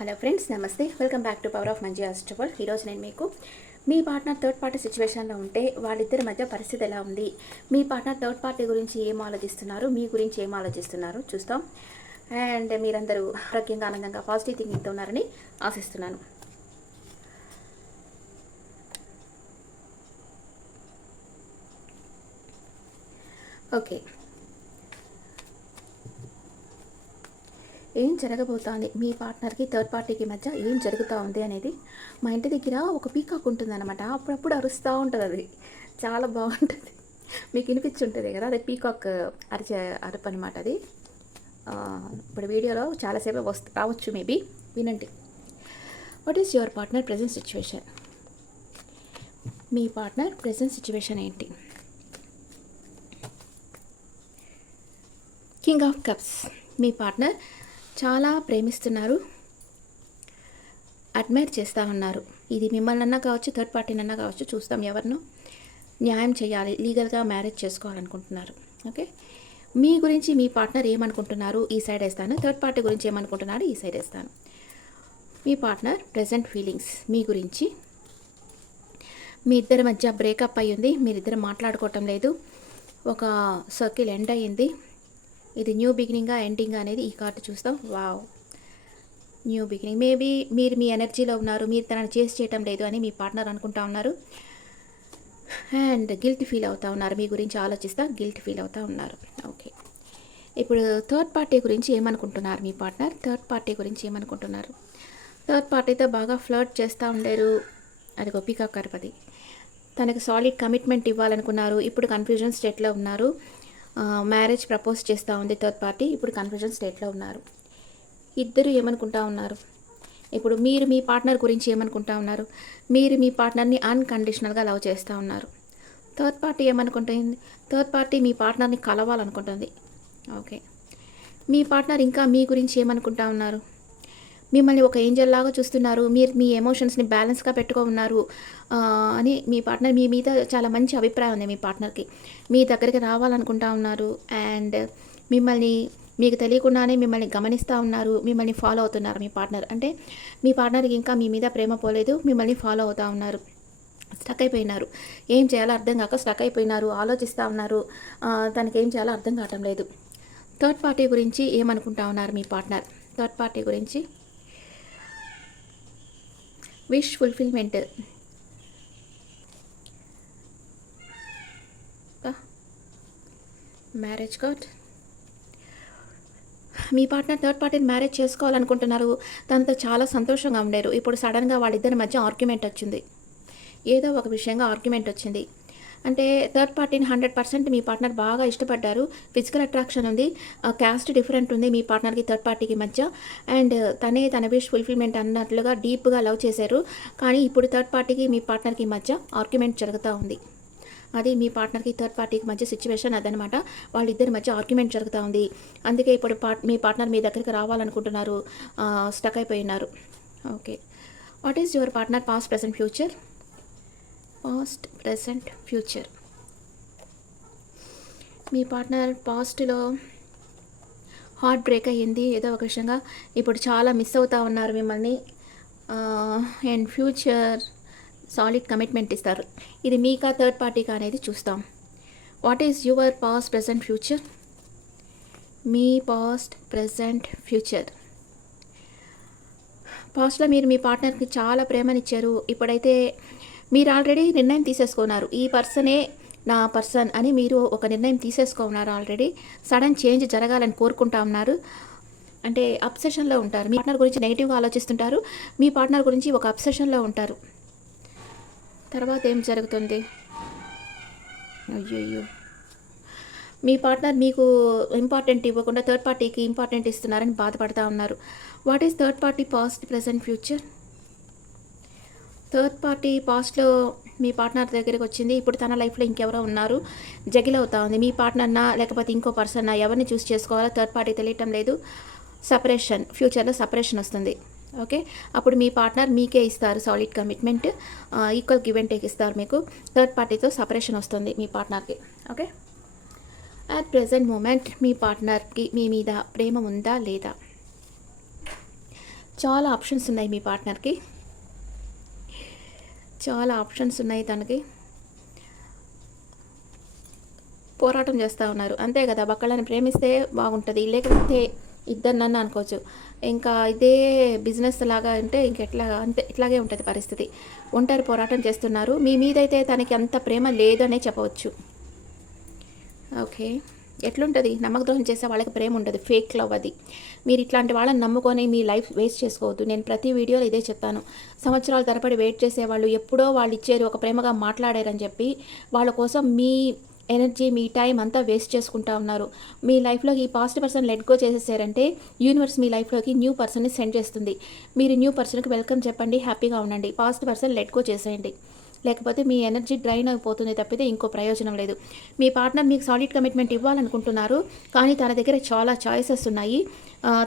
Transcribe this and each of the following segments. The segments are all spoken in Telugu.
హలో ఫ్రెండ్స్, నమస్తే. Welcome back to power of మంజీ ఆస్ట్రబల్. ఈరోజు నేను మీకు మీ పార్ట్నర్ థర్డ్ పార్టీ సిచ్యువేషన్లో ఉంటే వాళ్ళిద్దరి మధ్య పరిస్థితి ఎలా ఉంది, మీ పార్ట్నర్ థర్డ్ పార్టీ గురించి ఏం ఆలోచిస్తున్నారు, మీ గురించి ఏం ఆలోచిస్తున్నారు చూస్తాం. అండ్ మీరందరూ ఆరోగ్యంగా ఆనందంగా పాజిటివ్ థింకింగ్తో ఉన్నారని ఆశిస్తున్నాను. ఓకే, ఏం జరగబోతోంది మీ పార్ట్నర్కి థర్డ్ పార్టీకి మధ్య ఏం జరుగుతూ ఉంది అనేది. మా ఇంటి దగ్గర ఒక పీకాక్ ఉంటుందన్నమాట. అప్పుడప్పుడు అరుస్తూ ఉంటుంది. అది చాలా బాగుంటుంది. మీకు వినిపించుంటుంది కదా, అది పీకాక్ అరుపు అనమాట. అది ఇప్పుడు వీడియోలో చాలాసేపు రావచ్చు, మేబీ వినండి. What is your partner present situation? మీ పార్ట్నర్ ప్రెజెంట్ సిచ్యువేషన్ ఏంటి? King of cups. మీ పార్ట్నర్ చాలా ప్రేమిస్తున్నారు, అడ్మైర్ చేస్తూ ఉన్నారు. ఇది మిమ్మల్ని అన్నా కావచ్చు, థర్డ్ పార్టీని అన్నా కావచ్చు. చూస్తాం ఎవరినో న్యాయం చేయాలి, లీగల్గా మ్యారేజ్ చేసుకోవాలనుకుంటున్నారు. ఓకే, మీ గురించి మీ పార్ట్నర్ ఏమనుకుంటున్నారు ఈ సైడ్ వేస్తాను. థర్డ్ పార్టీ గురించి ఏమనుకుంటున్నారు ఈ సైడ్ వేస్తాను. మీ పార్ట్నర్ ప్రెజెంట్ ఫీలింగ్స్ మీ గురించి. మీ ఇద్దరి మధ్య బ్రేకప్ అయ్యింది, మీరిద్దరు మాట్లాడుకోవటం లేదు, ఒక సర్కిల్ ఎండ్ అయ్యింది. ఇది న్యూ బిగినింగా ఎండింగ్ అనేది ఈ కార్డు చూస్తాం. Wow, new beginning. మేబీ మీరు మీ ఎనర్జీలో ఉన్నారు, మీరు తనని చేసి చేయటం లేదు అని మీ పార్ట్నర్ అనుకుంటా ఉన్నారు. అండ్ గిల్ట్ ఫీల్ అవుతూ ఉన్నారు, మీ గురించి ఆలోచిస్తా గిల్ట్ ఫీల్ అవుతూ ఉన్నారు. ఓకే, ఇప్పుడు థర్డ్ పార్టీ గురించి ఏమనుకుంటున్నారు మీ పార్ట్నర్? థర్డ్ పార్టీ గురించి ఏమనుకుంటున్నారు? థర్డ్ పార్టీతో బాగా ఫ్లర్ట్ చేస్తూ ఉండేరు. అది గొప్పిక కరపది. తనకు సాలిడ్ కమిట్మెంట్ ఇవ్వాలనుకున్నారు, ఇప్పుడు కన్ఫ్యూజన్ స్టేట్లో ఉన్నారు. మ్యారేజ్ ప్రపోజ్ చేస్తూ ఉంది థర్డ్ పార్టీ, ఇప్పుడు కన్ఫ్యూజన్ స్టేట్లో ఉన్నారు. ఇద్దరు ఏమనుకుంటా ఉన్నారు? ఇప్పుడు మీరు మీ పార్ట్నర్ గురించి ఏమనుకుంటా ఉన్నారు? మీరు మీ పార్ట్నర్ని అన్కండిషనల్గా లవ్ చేస్తూ ఉన్నారు. థర్డ్ పార్టీ ఏమనుకుంటుంది? థర్డ్ పార్టీ మీ పార్ట్నర్ని కలవాలనుకుంటుంది. ఓకే, మీ పార్ట్నర్ ఇంకా మీ గురించి ఏమనుకుంటా ఉన్నారు? మిమ్మల్ని ఒక ఏంజల్ లాగా చూస్తున్నారు, మీరు మీ ఎమోషన్స్ని బ్యాలెన్స్గా పెట్టుకో ఉన్నారు అని మీ పార్ట్నర్ మీ మీద చాలా మంచి అభిప్రాయం ఉంది. మీ పార్ట్నర్కి మీ దగ్గరికి రావాలనుకుంటా ఉన్నారు. అండ్ మిమ్మల్ని మీకు తెలియకుండానే మిమ్మల్ని గమనిస్తూ ఉన్నారు, మిమ్మల్ని ఫాలో అవుతున్నారు. మీ పార్ట్నర్ అంటే మీ పార్ట్నర్కి ఇంకా మీ మీద ప్రేమ పోలేదు, మిమ్మల్ని ఫాలో అవుతూ ఉన్నారు. స్టక్ అయిపోయినారు, ఏం చేయాలో అర్థం కాక స్టక్ అయిపోయినారు, ఆలోచిస్తూ ఉన్నారు. తనకి ఏం చేయాలో అర్థం కావటం లేదు. థర్డ్ పార్టీ గురించి ఏమనుకుంటా ఉన్నారు మీ పార్ట్నర్? థర్డ్ పార్టీ గురించి విష్ ఫుల్ఫిల్మెంట్. Marriage card. మీ పార్ట్నర్ థర్డ్ పార్టీని మ్యారేజ్ చేసుకోవాలనుకుంటున్నారు, తనతో చాలా సంతోషంగా ఉండేరు. ఇప్పుడు సడన్గా వాళ్ళిద్దరి మధ్య ఆర్గ్యుమెంట్ వచ్చింది, ఏదో ఒక విషయంగా ఆర్గ్యుమెంట్ వచ్చింది. అంటే థర్డ్ పార్టీని 100% మీ పార్ట్నర్ బాగా ఇష్టపడ్డారు. ఫిజికల్ అట్రాక్షన్ ఉంది, క్యాస్ట్ డిఫరెంట్ ఉంది మీ పార్ట్నర్కి థర్డ్ పార్టీకి మధ్య. అండ్ తన విష్ ఫుల్ఫిల్మెంట్ అన్నట్లుగా డీప్గా లవ్ చేశారు. కానీ ఇప్పుడు థర్డ్ పార్టీకి మీ పార్ట్నర్కి మధ్య ఆర్గ్యుమెంట్ జరుగుతూ ఉంది. అది మీ పార్ట్నర్కి థర్డ్ పార్టీకి మధ్య సిచ్యువేషన్ అదనమాట. వాళ్ళిద్దరి మధ్య ఆర్గ్యుమెంట్ జరుగుతూ ఉంది. అందుకే ఇప్పుడు మీ పార్ట్నర్ మీ దగ్గరికి రావాలనుకుంటున్నారు, స్టక్ అయిపోయినారు. Okay, what is your partner past present future? Past present future. Me partner పాస్ట్లో హార్ట్ బ్రేక్ అయ్యింది ఏదో ఒక విషయంగా, ఇప్పుడు చాలా మిస్ అవుతూ ఉన్నారు మిమ్మల్ని. అండ్ ఫ్యూచర్ సాలిడ్ కమిట్మెంట్ ఇస్తారు. ఇది మీకా థర్డ్ పార్టీకా అనేది చూస్తాం. What is your past present future? Me past present future. పాస్ట్లో మీరు మీ పార్ట్నర్కి చాలా ప్రేమనిచ్చారు. ఇప్పుడైతే మీరు ఆల్రెడీ నిర్ణయం తీసేసుకున్నారు, ఈ పర్సనే నా పర్సన్ అని మీరు ఒక నిర్ణయం తీసేసుకున్నారు ఆల్రెడీ. సడన్ చేంజ్ జరగాలని కోరుకుంటా ఉన్నారు. అంటే అబ్సెషన్లో ఉంటారు. మీ పార్ట్నర్ గురించి నెగిటివ్గా ఆలోచిస్తుంటారు, మీ పార్ట్నర్ గురించి ఒక అబ్సెషన్లో ఉంటారు. తర్వాత ఏం జరుగుతుంది? అయ్యో, మీ పార్ట్నర్ మీకు ఇంపార్టెంట్ ఇవ్వకుండా థర్డ్ పార్టీకి ఇంపార్టెంట్ ఇస్తున్నారని బాధపడతా ఉన్నారు. What is third party past present future? Third party పాస్ట్లో మీ పార్ట్నర్ దగ్గరికి వచ్చింది, ఇప్పుడు తన లైఫ్లో ఇంకెవరో ఉన్నారు, జగిల్ అవుతా ఉంది. మీ పార్ట్నర్నా లేకపోతే ఇంకో పర్సన్నా, ఎవరిని చూస్ చేసుకోవాలో థర్డ్ పార్టీ తెలియటం లేదు. సపరేషన్, ఫ్యూచర్లో సపరేషన్ వస్తుంది. ఓకే, అప్పుడు మీ పార్ట్నర్ మీకే ఇస్తారు solid commitment, equal give and take ఇస్తారు మీకు. థర్డ్ పార్టీతో సపరేషన్ వస్తుంది మీ పార్ట్నర్కి. ఓకే, అట్ ప్రెజెంట్ మూమెంట్ మీ పార్ట్నర్కి మీ మీద ప్రేమ ఉందా లేదా? చాలా ఆప్షన్స్ ఉన్నాయి మీ పార్ట్నర్కి, చాలా ఆప్షన్స్ ఉన్నాయి తనకి. పోరాటం చేస్తూ ఉన్నారు అంతే కదా. బక్కళ్ళని ప్రేమిస్తే బాగుంటుంది, లేకపోతే ఇద్దరినన్నా అనుకోవచ్చు. ఇంకా ఇదే బిజినెస్ లాగా అంటే ఇంకెట్లా, అంతే ఇట్లాగే ఉంటుంది పరిస్థితి. ఒంటరి పోరాటం చేస్తున్నారు. మీ మీదైతే తనకి అంత ప్రేమ లేదనే చెప్పవచ్చు. ఓకే, ఎట్లుంటుంది? నమ్మకద్రోహం చేసే వాళ్ళకి ప్రేమ ఉండదు, ఫేక్ లవ్ అది. మీరు ఇట్లాంటి వాళ్ళని నమ్ముకొని మీ లైఫ్ వేస్ట్ చేసుకోవద్దు. నేను ప్రతి వీడియోలో ఇదే చెప్తాను. సంవత్సరాల తరబడి వెయిట్ చేసేవాళ్ళు ఎప్పుడో వాళ్ళు ఇచ్చేది ఒక ప్రేమగా మాట్లాడారని చెప్పి వాళ్ళ కోసం మీ ఎనర్జీ, మీ టైం అంతా వేస్ట్ చేసుకుంటా ఉన్నారు. మీ లైఫ్లోకి ఈ పాస్ట్ పర్సన్ లెట్ గో చేసేసారంటే యూనివర్స్ మీ లైఫ్లోకి న్యూ పర్సన్ని సెండ్ చేస్తుంది. మీరు న్యూ పర్సన్కి వెల్కమ్ చెప్పండి, హ్యాపీగా ఉండండి. పాస్ట్ పర్సన్ లెట్ గో చేసేయండి, లేకపోతే మీ ఎనర్జీ డ్రైన్ అయిపోతుంది తప్పితే ఇంకో ప్రయోజనం లేదు. మీ పార్ట్నర్ మీకు సాలిడ్ కమిట్మెంట్ ఇవ్వాలనుకుంటున్నారు, కానీ తన దగ్గర చాలా చాయిసెస్ ఉన్నాయి.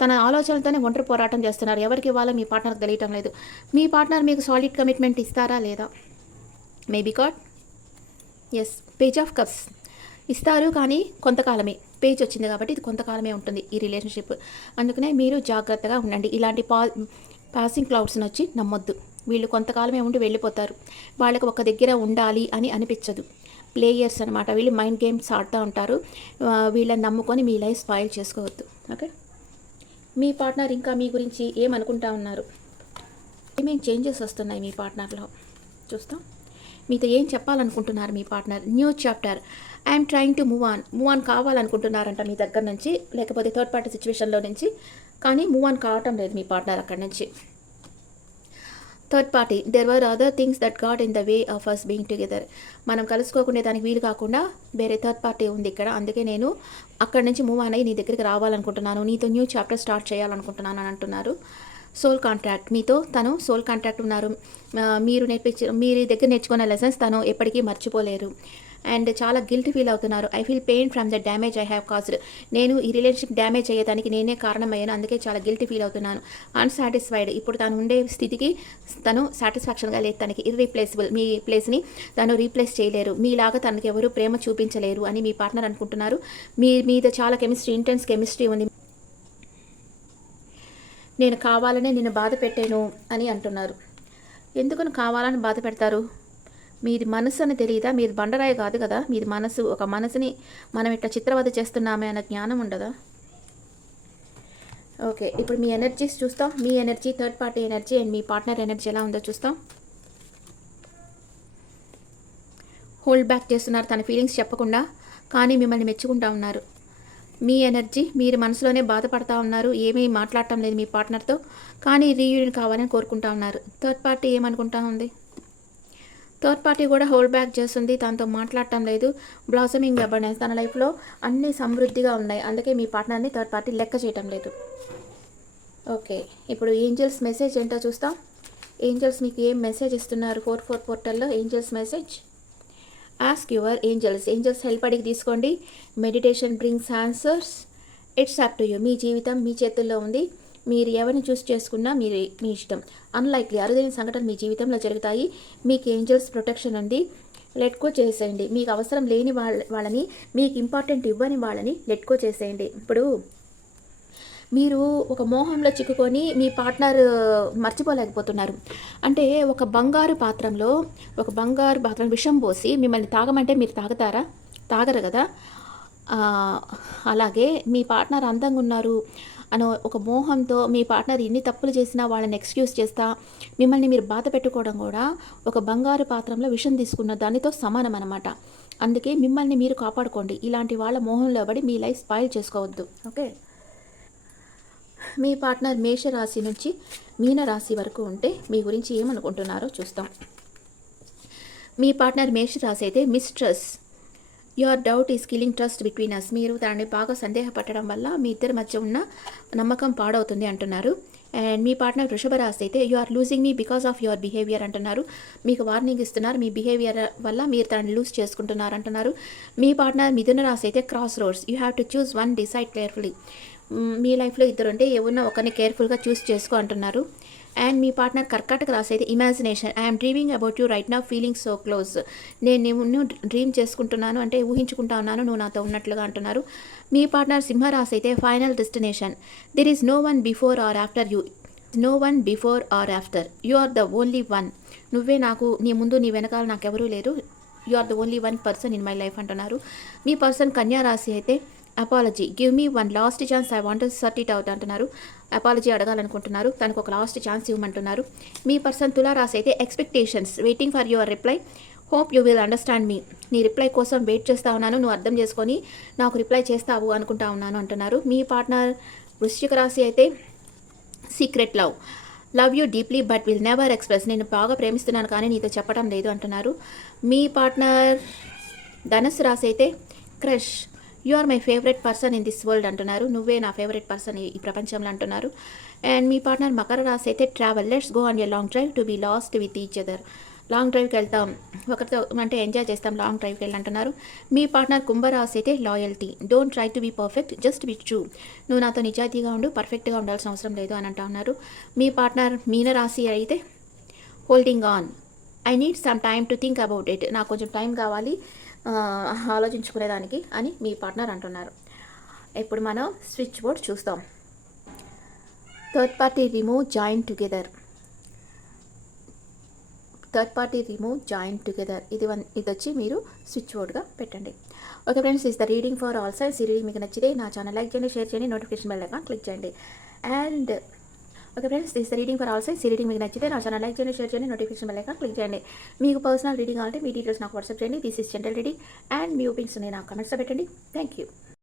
తన ఆలోచనలతోనే ఒంటరి పోరాటం చేస్తున్నారు. ఎవరికి ఇవ్వాలో మీ పార్ట్నర్కి తెలియటం లేదు. మీ పార్ట్నర్ మీకు సాలిడ్ కమిట్మెంట్ ఇస్తారా లేదా? Maybe god, yes, page of cups ఇస్తారు, కానీ కొంతకాలమే. పేజ్ వచ్చింది కాబట్టి ఇది కొంతకాలమే ఉంటుంది ఈ రిలేషన్షిప్. అందుకనే మీరు జాగ్రత్తగా ఉండండి. ఇలాంటి పాసింగ్ క్లౌడ్స్ని వచ్చి నమ్మొద్దు. వీళ్ళు కొంతకాలమే ఉండి వెళ్ళిపోతారు. వాళ్ళకి ఒక దగ్గర ఉండాలి అని అనిపించదు. ప్లేయర్స్ అనమాట వీళ్ళు, మైండ్ గేమ్స్ ఆడుతూ ఉంటారు. వీళ్ళని నమ్ముకొని మీ లైఫ్ స్పాయిల్ చేసుకోవద్దు. ఓకే, మీ పార్ట్నర్ ఇంకా మీ గురించి ఏమనుకుంటా ఉన్నారు? ఏమేమి చేంజెస్ వస్తున్నాయి మీ పార్ట్నర్లో చూస్తాం. మీతో ఏం చెప్పాలనుకుంటున్నారు మీ partner? New chapter, I'm trying to move on కావాలనుకుంటున్నారంట మీ దగ్గర నుంచి, లేకపోతే థర్డ్ పార్టీ సిచ్యువేషన్లో నుంచి. కానీ మూవ్ ఆన్ కావటం లేదు మీ పార్ట్నర్ అక్కడి నుంచి. Third party, there were other things that got in the way of us being together. మనం కలుసుకోకుండా దానికి వీలు కాకుండా వేరే థర్డ్ పార్టీ ఉంది ఇక్కడ. అందుకే నేను అక్కడి నుంచి మూవ్ ఆన్ అయ్యి నీ దగ్గరికి రావాలనుకుంటున్నాను, నీతో న్యూ చాప్టర్ స్టార్ట్ చేయాలనుకుంటున్నాను అని అంటున్నారు. సోల్ కాంట్రాక్ట్, మీతో తను సోల్ కాంట్రాక్ట్ ఉన్నారు. మీరు దగ్గర నేర్చుకున్న లెసన్స్ తను ఎప్పటికీ మర్చిపోలేరు. అండ్ చాలా గిల్ట్ ఫీల్ అవుతున్నారు. I feel pain from the damage I have caused. నేను ఈ రిలేషన్షిప్ డ్యామేజ్ అయ్యేదానికి నేనే కారణమయ్యాను, అందుకే చాలా గిల్ట్ ఫీల్ అవుతున్నాను. అన్సాటిస్ఫైడ్, ఇప్పుడు తను ఉండే స్థితికి తను సాటిస్ఫాక్షన్గా లేదు. తనకి ఇర్రీప్లేసిబుల్, మీ ప్లేస్ని తను రీప్లేస్ చేయలేరు. మీలాగా తనకి ఎవరు ప్రేమ చూపించలేరు అని మీ పార్ట్నర్ అనుకుంటున్నారు. మీ మీద చాలా కెమిస్ట్రీ, ఇంటెన్స్ కెమిస్ట్రీ ఉంది. నేను కావాలనే నిన్ను బాధ పెట్టాను అని అంటున్నారు. ఎందుకని కావాలని బాధ పెడతారు? మీది మనసు అని తెలియదా? మీది బండరాయి కాదు కదా, మీది మనసు. ఒక మనసుని మనం ఇట్లా చిత్రవద చేస్తున్నామే అన్న జ్ఞానం ఉండదా? ఓకే, ఇప్పుడు మీ ఎనర్జీస్ చూస్తాం. మీ energy, third party energy and మీ పార్ట్నర్ ఎనర్జీ ఎలా ఉందో చూస్తాం. హోల్డ్ బ్యాక్ చేస్తున్నారు తన ఫీలింగ్స్ చెప్పకుండా, కానీ మిమ్మల్ని మెచ్చుకుంటా ఉన్నారు. మీ ఎనర్జీ, మీరు మనసులోనే బాధపడతా ఉన్నారు, ఏమీ మాట్లాడటం లేదు మీ పార్ట్నర్తో, కానీ రీయూనియన్ కావాలని కోరుకుంటా ఉన్నారు. థర్డ్ పార్టీ ఏమనుకుంటా ఉంది? థర్డ్ పార్టీ కూడా హోల్డ్ బ్యాక్ చేస్తుంది, తనతో మాట్లాడటం లేదు. బ్లాసమింగ్ అబండెన్స్, తన లైఫ్లో అన్నీ సమృద్ధిగా ఉన్నాయి, అందుకే మీ పార్ట్నర్ని థర్డ్ పార్టీ లెక్క చేయటం లేదు. ఓకే, ఇప్పుడు ఏంజల్స్ మెసేజ్ ఏంటో చూస్తాం. ఏంజల్స్ మీకు ఏం మెసేజ్ ఇస్తున్నారు? 4/4 పోర్టల్లో angels message. Ask your angels, angels help అడిగి తీసుకోండి. Meditation brings answers. It's up to you. మీ జీవితం మీ చేతుల్లో ఉంది. మీరు ఎవరిని చూస్ చేసుకున్నా మీ ఇష్టం. అన్లైక్లీ, అరుదైన సంఘటనలు మీ జీవితంలో జరుగుతాయి. మీకు ఏంజల్స్ ప్రొటెక్షన్ ఉంది. లెట్ గో చేసేయండి. మీకు అవసరం లేని వాళ్ళని, మీకు ఇంపార్టెంట్ ఇవ్వని వాళ్ళని లెట్ గో చేసేయండి. ఇప్పుడు మీరు ఒక మోహంలో చిక్కుకొని మీ పార్ట్నర్ మర్చిపోలేకపోతున్నారు. అంటే ఒక బంగారు పాత్రలో విషం పోసి మిమ్మల్ని తాగమంటే మీరు తాగుతారా? తాగరు కదా. అలాగే మీ పార్ట్నర్ అందంగా ఉన్నారు అనో ఒక మోహంతో మీ పార్ట్నర్ ఎన్ని తప్పులు చేసినా వాళ్ళని ఎక్స్క్యూజ్ చేస్తా మిమ్మల్ని మీరు బాధ పెట్టుకోవడం కూడా ఒక బంగారు పాత్రలో విషం తీసుకున్న దానితో సమానం అన్నమాట. అందుకే మిమ్మల్ని మీరు కాపాడుకోండి. ఇలాంటి వాళ్ళ మోహంలో పడి మీ లైఫ్ స్పాయిల్ చేసుకోవద్దు. ఓకే, మీ పార్ట్నర్ మేషరాశి నుంచి మీనరాశి వరకు ఉంటే మీ గురించి ఏమనుకుంటున్నారో చూస్తాం. మీ పార్ట్నర్ మేషరాశి అయితే mistrust, your doubt is killing trust between us. మీరు దాన్ని బాగా సందేహపడడం వల్ల మీ ఇద్దరి మధ్య ఉన్న నమ్మకం పాడవుతుంది అంటున్నారు. అండ్ మీ పార్ట్నర్ వృషభ రాశి అయితే you are losing me because of your behaviour అంటున్నారు. మీకు వార్నింగ్ ఇస్తున్నారు, మీ బిహేవియర్ వల్ల మీరు దాన్ని లూజ్ చేసుకుంటున్నారు అంటున్నారు. మీ పార్ట్నర్ మిథున రాశి అయితే crossroads, you have to choose one, decide carefully. మీ లైఫ్లో ఇద్దరు ఉంటే ఏమన్నా ఒకరిని కేర్ఫుల్గా చూస్ చేసుకో అంటున్నారు. అండ్ మీ పార్ట్నర్ కర్కాటక రాశి అయితే imagination, I'm dreaming about you right now, feeling so close. నేను డ్రీమ్ చేసుకుంటున్నాను అంటే ఊహించుకుంటా ఉన్నాను నువ్వు నాతో ఉన్నట్లుగా అంటున్నారు. మీ పార్ట్నర్ సింహరాశి అయితే final destination, there is no one before or after you, no one before or after, you are the only one. నువ్వే నాకు, నీ ముందు నీ వెనకాల నాకెవరూ లేరు. You are the only one person in my life అంటున్నారు. మీ పర్సన్ కన్యా రాశి అయితే apology, give me one last chance, I want to sort it out అంటున్నారు. అపాలజీ అడగాలనుకుంటున్నారు, తనకు ఒక లాస్ట్ ఛాన్స్ ఇవ్వమంటున్నారు. మీ పర్సన్ తులా రాశి అయితే expectations, waiting for your reply, hope you will understand me. నీ రిప్లై కోసం వెయిట్ చేస్తూ ఉన్నాను, నువ్వు అర్థం చేసుకొని నాకు రిప్లై చేస్తావు అనుకుంటా ఉన్నాను అంటున్నారు. మీ పార్ట్నర్ వృశ్చిక రాశి అయితే secret love, love you deeply but will never express, నేను బాగా ప్రేమిస్తున్నాను కానీ నీతో చెప్పడం లేదు అంటున్నారు. మీ పార్ట్నర్ ధనుసు రాశి అయితే crush, you are my favourite person in this world అంటున్నారు. నువ్వే నా ఫేవరెట్ పర్సన్ ఈ ప్రపంచంలో అంటున్నారు. అండ్ మీ పార్ట్నర్ మకర రాశి అయితే travel, let's go on a long drive to be lost with each other, long డ్రైవ్కి వెళ్తాం, ఒకరితో అంటే ఎంజాయ్ చేస్తాం, లాంగ్ డ్రైవ్కి వెళ్ళి అంటున్నారు. మీ పార్ట్నర్ కుంభరాశి అయితే loyalty, don't try to be perfect, just be true, నువ్వు నాతో నిజాయితీగా ఉండు, పర్ఫెక్ట్గా ఉండాల్సిన అవసరం లేదు అని అంటా ఉన్నారు. మీ పార్ట్నర్ మీనరాశి అయితే holding on, I need some time to think about it, నాకు కొంచెం టైం కావాలి ఆలోచించుకునేదానికి అని మీ పార్ట్నర్ అంటున్నారు. ఇప్పుడు మనం స్విచ్ బోర్డ్ చూస్తాం. Third party remove join together, third party remove join together, ఇది వచ్చి మీరు స్విచ్ బోర్డ్గా పెట్టండి. Okay friends, is the reading for all science. ఈ రీడింగ్ మీకు నచ్చితే నా ఛానల్ లైక్ చేయండి, షేర్ చేయండి, నోటిఫికేషన్ బెల్ ఐకాన్ క్లిక్ చేయండి. And okay friends, is the reading for all science. ఈ రీడింగ్ మీకు నచ్చితే నా ఛానల్ లైక్ చేయండి, షేర్ చేయండి, నోటిఫికేషన్ బెల్ ఐకాన్ క్లిక్ చేయండి. మీకు పర్సనల్ రీడింగ్ అంటే మీ డీటెయిల్స్ నాకు వాట్సాప్ చేయండి. This is general reading and me opinions నాకు కమెంట్స్లో పెట్టండి. Thank you.